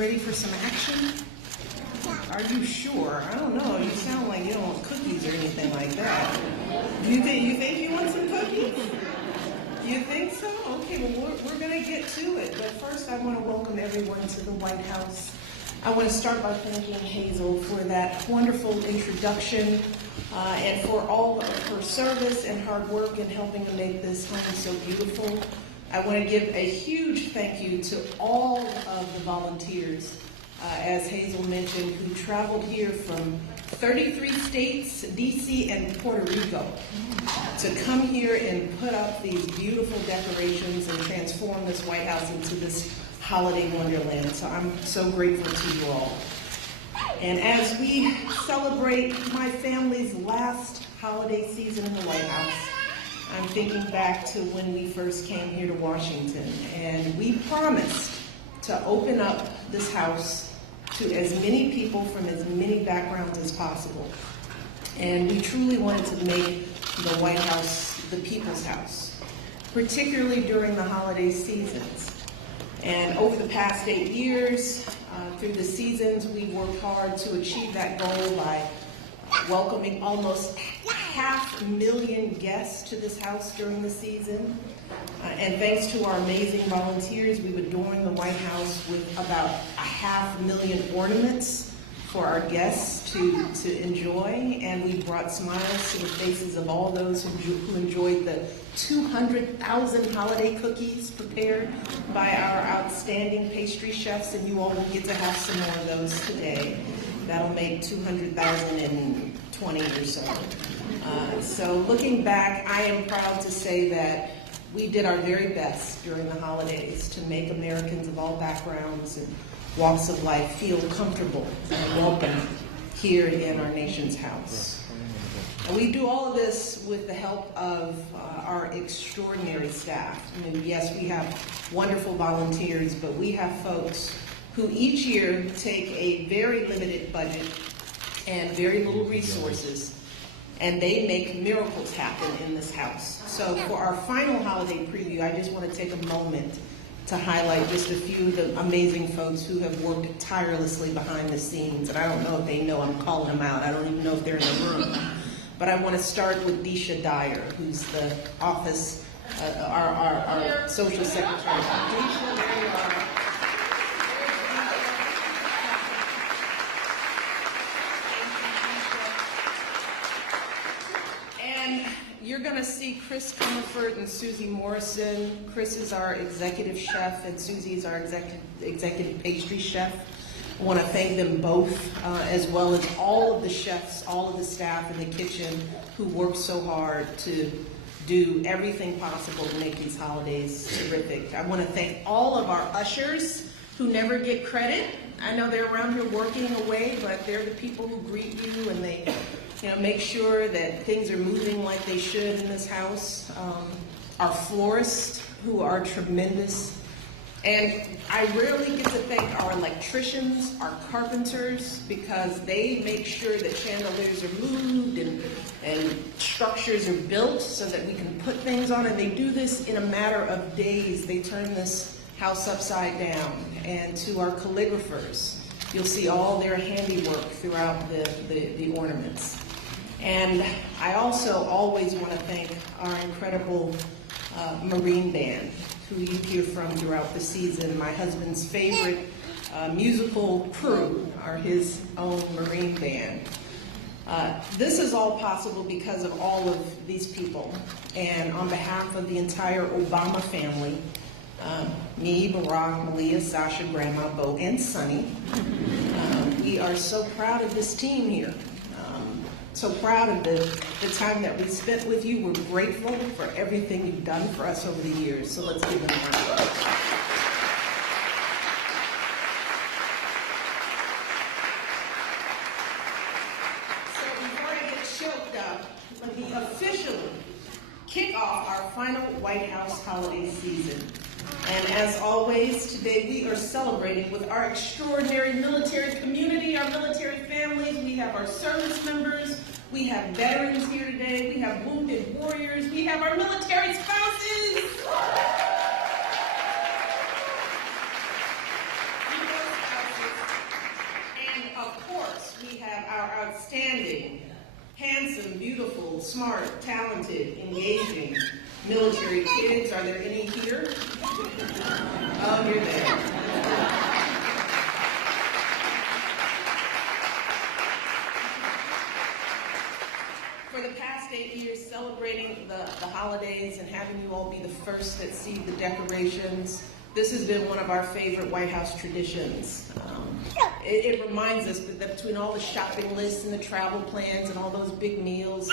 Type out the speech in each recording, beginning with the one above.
ready for some action? Are you sure? I don't know. You sound like you don't want cookies or anything like that. You think you want some cookies? You think so? Okay, well, we're going to get to it. But first, I want to welcome everyone to the White House. I want to start by thanking Hazel for that wonderful introduction and for all of her service and hard work in helping to make this home so beautiful. I want to give a huge thank you to all of the volunteers, as Hazel mentioned, who traveled here from 33 states, DC, and Puerto Rico to come here and put up these beautiful decorations and transform this White House into this holiday wonderland. So I'm so grateful to you all. And as we celebrate my family's last holiday season in the White House, I'm thinking back to when we first came here to Washington, and we promised to open up this house to as many people from as many backgrounds as possible. And we truly wanted to make the White House the people's house, particularly during the holiday seasons. And over the past 8 years, through the seasons, we've worked hard to achieve that goal by welcoming almost 500,000 guests to this house during the season. And thanks to our amazing volunteers, we've adorned the White House with about 500,000 ornaments for our guests to enjoy. And we brought smiles to the faces of all those who enjoyed the 200,000 holiday cookies prepared by our outstanding pastry chefs, and you all will get to have some more of those today. That'll make 200,020 or so. So looking back, I am proud to say that we did our very best during the holidays to make Americans of all backgrounds and walks of life feel comfortable and welcome here in our nation's house. And we do all of this with the help of our extraordinary staff. I mean, yes, we have wonderful volunteers, but we have folks who each year take a very limited budget and very little resources, and they make miracles happen in this house. So for our final holiday preview, I just want to take a moment to highlight just a few of the amazing folks who have worked tirelessly behind the scenes. And I don't know if they know I'm calling them out. I don't even know if they're in the room. But I want to start with Deisha Dyer, who's the office, our social secretary. Deisha, there you are. You're going to see Chris Comerford and Susie Morrison. Chris is our executive chef, and Susie is our executive pastry chef. I want to thank them both, as well as all of the chefs, all of the staff in the kitchen who work so hard to do everything possible to make these holidays terrific. I want to thank all of our ushers who never get credit. I know they're around here working away, but they're the people who greet you, and they make sure that things are moving like they should in this house. Our florists, who are tremendous. And I rarely get to thank our electricians, our carpenters, because they make sure that chandeliers are moved and structures are built so that we can put things on. And they do this in a matter of days. They turn this house upside down. And to our calligraphers, you'll see all their handiwork throughout the ornaments. And I also always want to thank our incredible Marine Band, who you hear from throughout the season. My husband's favorite musical crew are his own Marine Band. This is all possible because of all of these people. And on behalf of the entire Obama family, me, Barack, Malia, Sasha, Grandma, Bo, and Sonny, we are so proud of this team here. So proud of the time that we spent with you. We're grateful for everything you've done for us over the years. So let's give them a round of applause. So before I get choked up, let me officially kick off our final White House holiday season. And as always, today we are celebrating with our extraordinary military community, our military families. We have our service members. We have veterans here today. We have wounded warriors. We have our military spouses. outstanding, handsome, beautiful, smart, talented, engaging military kids. Are there any here? Oh, you're there. For the past 8 years, celebrating the holidays and having you all be the first that see the decorations, this has been one of our favorite White House traditions. It reminds us that between all the shopping lists and the travel plans and all those big meals,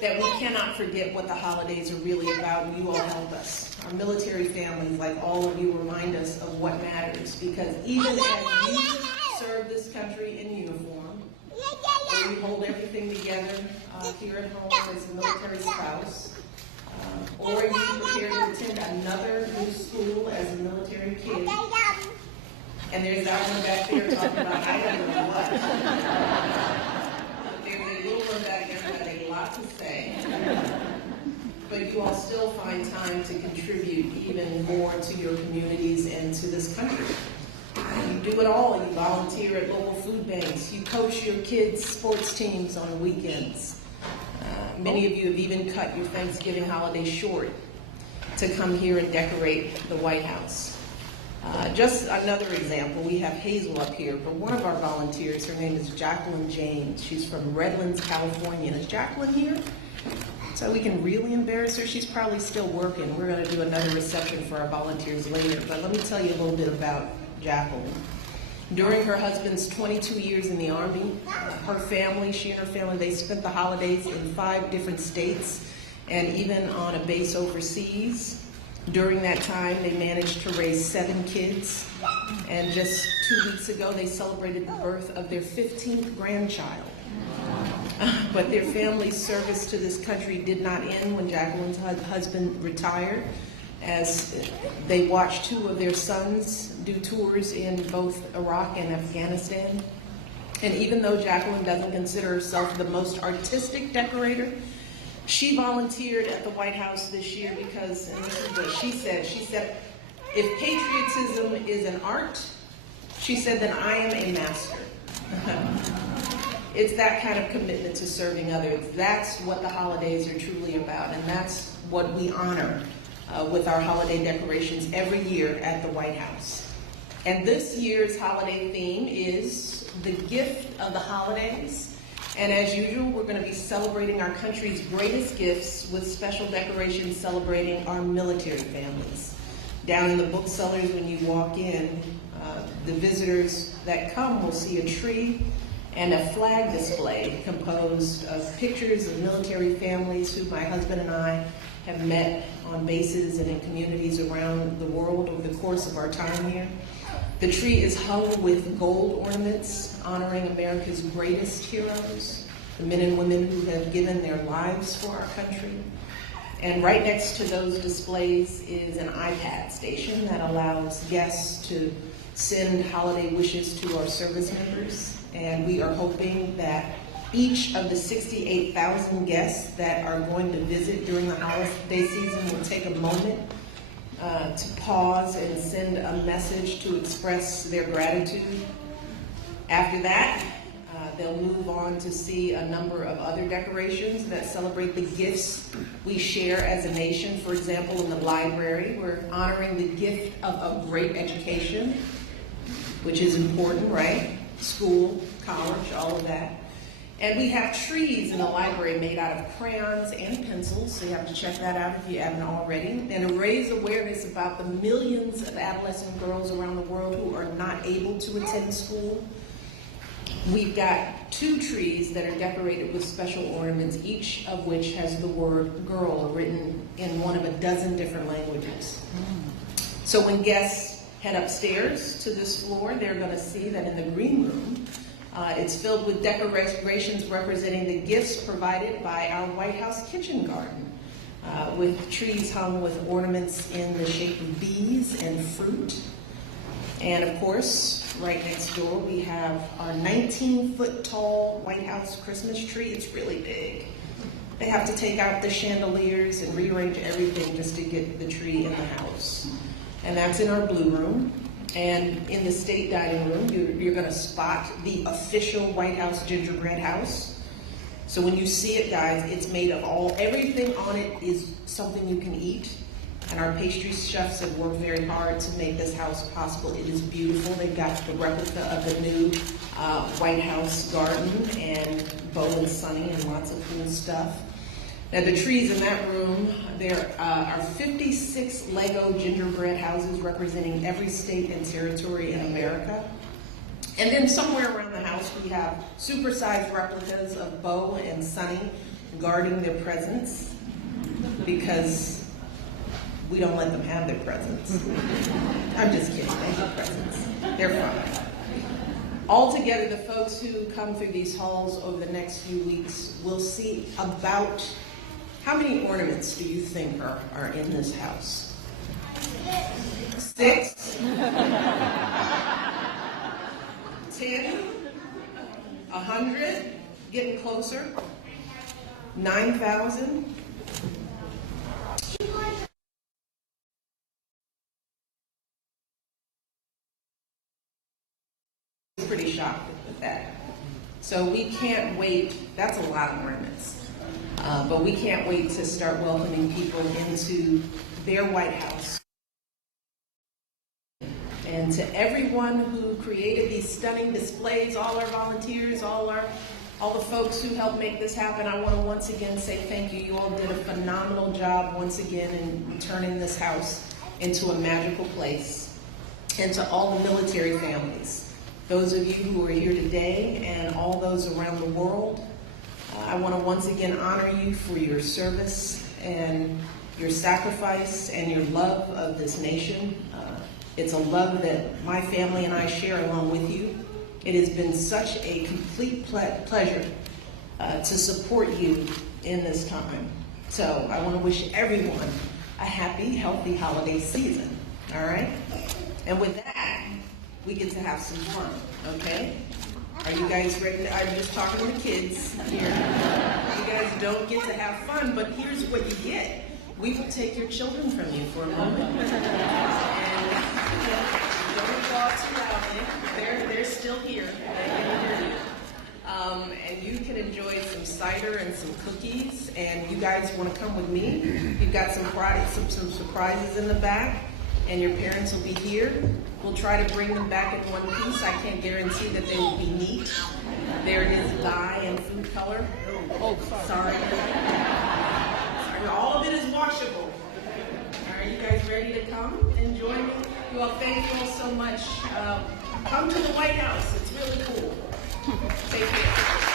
that we cannot forget what the holidays are really about, and you all help us. Our military families, like all of you, remind us of what matters, because even as you serve this country in uniform, and you hold everything together here at home as a military spouse, or you prepare to attend another new school as a military kid, and there's that one back there talking about I don't know what. But there's a little one back there who has a lot to say. But you all still find time to contribute even more to your communities and to this country. You do it all. You volunteer at local food banks. You coach your kids' sports teams on the weekends. Many of you have even cut your Thanksgiving holiday short to come here and decorate the White House. Just another example, we have Hazel up here, but one of our volunteers, her name is Jacqueline James. She's from Redlands, California. Is Jacqueline here? So we can really embarrass her. She's probably still working. We're going to do another reception for our volunteers later, but let me tell you a little bit about Jacqueline. During her husband's 22 years in the Army, her family, she and her family, they spent the holidays in 5 different states and even on a base overseas. During that time, they managed to raise 7 kids, and just 2 weeks ago, they celebrated the birth of their 15th grandchild. But their family's service to this country did not end when Jacqueline's husband retired, as they watched 2 of their sons do tours in both Iraq and Afghanistan. And even though Jacqueline doesn't consider herself the most artistic decorator, she volunteered at the White House this year because, and this is what she said, if patriotism is an art, she said, then I am a master. It's that kind of commitment to serving others. That's what the holidays are truly about, and that's what we honor with our holiday decorations every year at the White House. And this year's holiday theme is the gift of the holidays. And as usual, we're going to be celebrating our country's greatest gifts with special decorations celebrating our military families. Down in the booksellers, when you walk in, the visitors that come will see a tree and a flag display composed of pictures of military families who my husband and I have met on bases and in communities around the world over the course of our time here. The tree is hung with gold ornaments honoring America's greatest heroes, the men and women who have given their lives for our country. And right next to those displays is an iPad station that allows guests to send holiday wishes to our service members. And we are hoping that each of the 68,000 guests that are going to visit during the holiday season will take a moment to pause and send a message to express their gratitude. After that, they'll move on to see a number of other decorations that celebrate the gifts we share as a nation. For example, in the library, we're honoring the gift of a great education, which is important, right? School, college, all of that. And we have trees in the library made out of crayons and pencils, so you have to check that out if you haven't already, and to raise awareness about the millions of adolescent girls around the world who are not able to attend school. We've got 2 trees that are decorated with special ornaments, each of which has the word girl written in one of a dozen different languages. So when guests head upstairs to this floor, they're going to see that in the green room, it's filled with decorations representing the gifts provided by our White House kitchen garden, with trees hung with ornaments in the shape of bees and fruit. And of course, right next door, we have our 19-foot tall White House Christmas tree. It's really big. They have to take out the chandeliers and rearrange everything just to get the tree in the house. And that's in our blue room. And in the state dining room, you're going to spot the official White House gingerbread house. So when you see it, guys, it's made of everything on it is something you can eat. And our pastry chefs have worked very hard to make this house possible. It is beautiful. They've got the replica of the new White House garden and Bo and Sunny and lots of cool stuff. Now the trees in that room, there are 56 Lego gingerbread houses representing every state and territory in America. And then somewhere around the house we have supersized replicas of Bo and Sunny guarding their presents because we don't let them have their presents. I'm just kidding, they have presents. They're fun. Altogether, the folks who come through these halls over the next few weeks will see about, how many ornaments do you think are in this house? 6? 10? 100? Getting closer? 9,000? Pretty shocked with that. So we can't wait, that's a lot of ornaments, but we can't wait to start welcoming people into their White House. And to everyone who created these stunning displays, all our volunteers, all the folks who helped make this happen, I want to once again say thank you. You all did a phenomenal job once again in turning this house into a magical place. And to all the military families, those of you who are here today and all those around the world, I want to once again honor you for your service and your sacrifice and your love of this nation. It's a love that my family and I share along with you. It has been such a complete pleasure to support you in this time. So I want to wish everyone a happy, healthy holiday season, all right? And with that, we get to have some fun, okay? Are you guys ready? I'm just talking to the kids here. You guys don't get to have fun, but here's what you get. We will take your children from you for a moment. And don't go out too loudly. They're still here. They can hear you. And you can enjoy some cider and some cookies. And you guys want to come with me? You've got some surprises in the back. And your parents will be here. We'll try to bring them back in one piece. I can't guarantee that they will be neat. There it is, dye and food color. Oh, sorry. All of it is washable. All right, you guys ready to come and join me? Well, thank you all so much. Come to the White House. It's really cool. Take care.